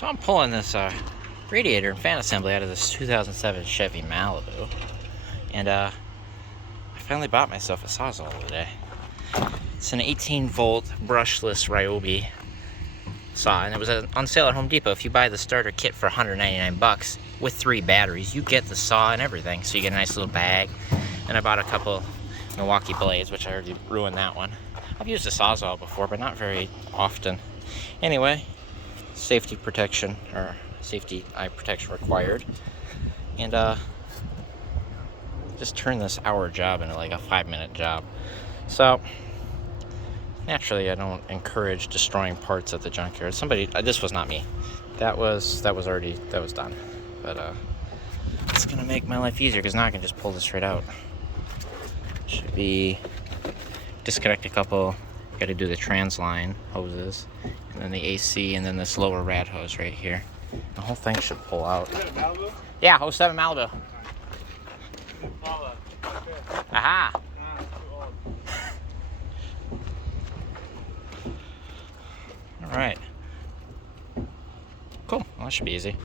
So I'm pulling this radiator and fan assembly out of this 2007 Chevy Malibu, and I finally bought myself a sawzall today. It's an 18-volt brushless Ryobi saw, and it was on sale at Home Depot. If you buy the starter kit for 199 bucks with 3 batteries, you get the saw and everything, so you get a nice little bag. And I bought a couple Milwaukee blades, which I already ruined that one. I've used a sawzall before, but not very often. Anyway, safety protection, or safety eye protection required. And just turn this hour job into like a 5-minute job. So naturally, I don't encourage destroying parts at the junkyard. Somebody, this was not me. That was done. But it's gonna make my life easier because now I can just pull this right out. Should be disconnect a couple. Got to do the trans line hoses, and then the AC, and then this lower rad hose right here. The whole thing should pull out. Is that Malibu? Yeah, 07 Malibu. Aha! All right. Cool. Well, that should be easy.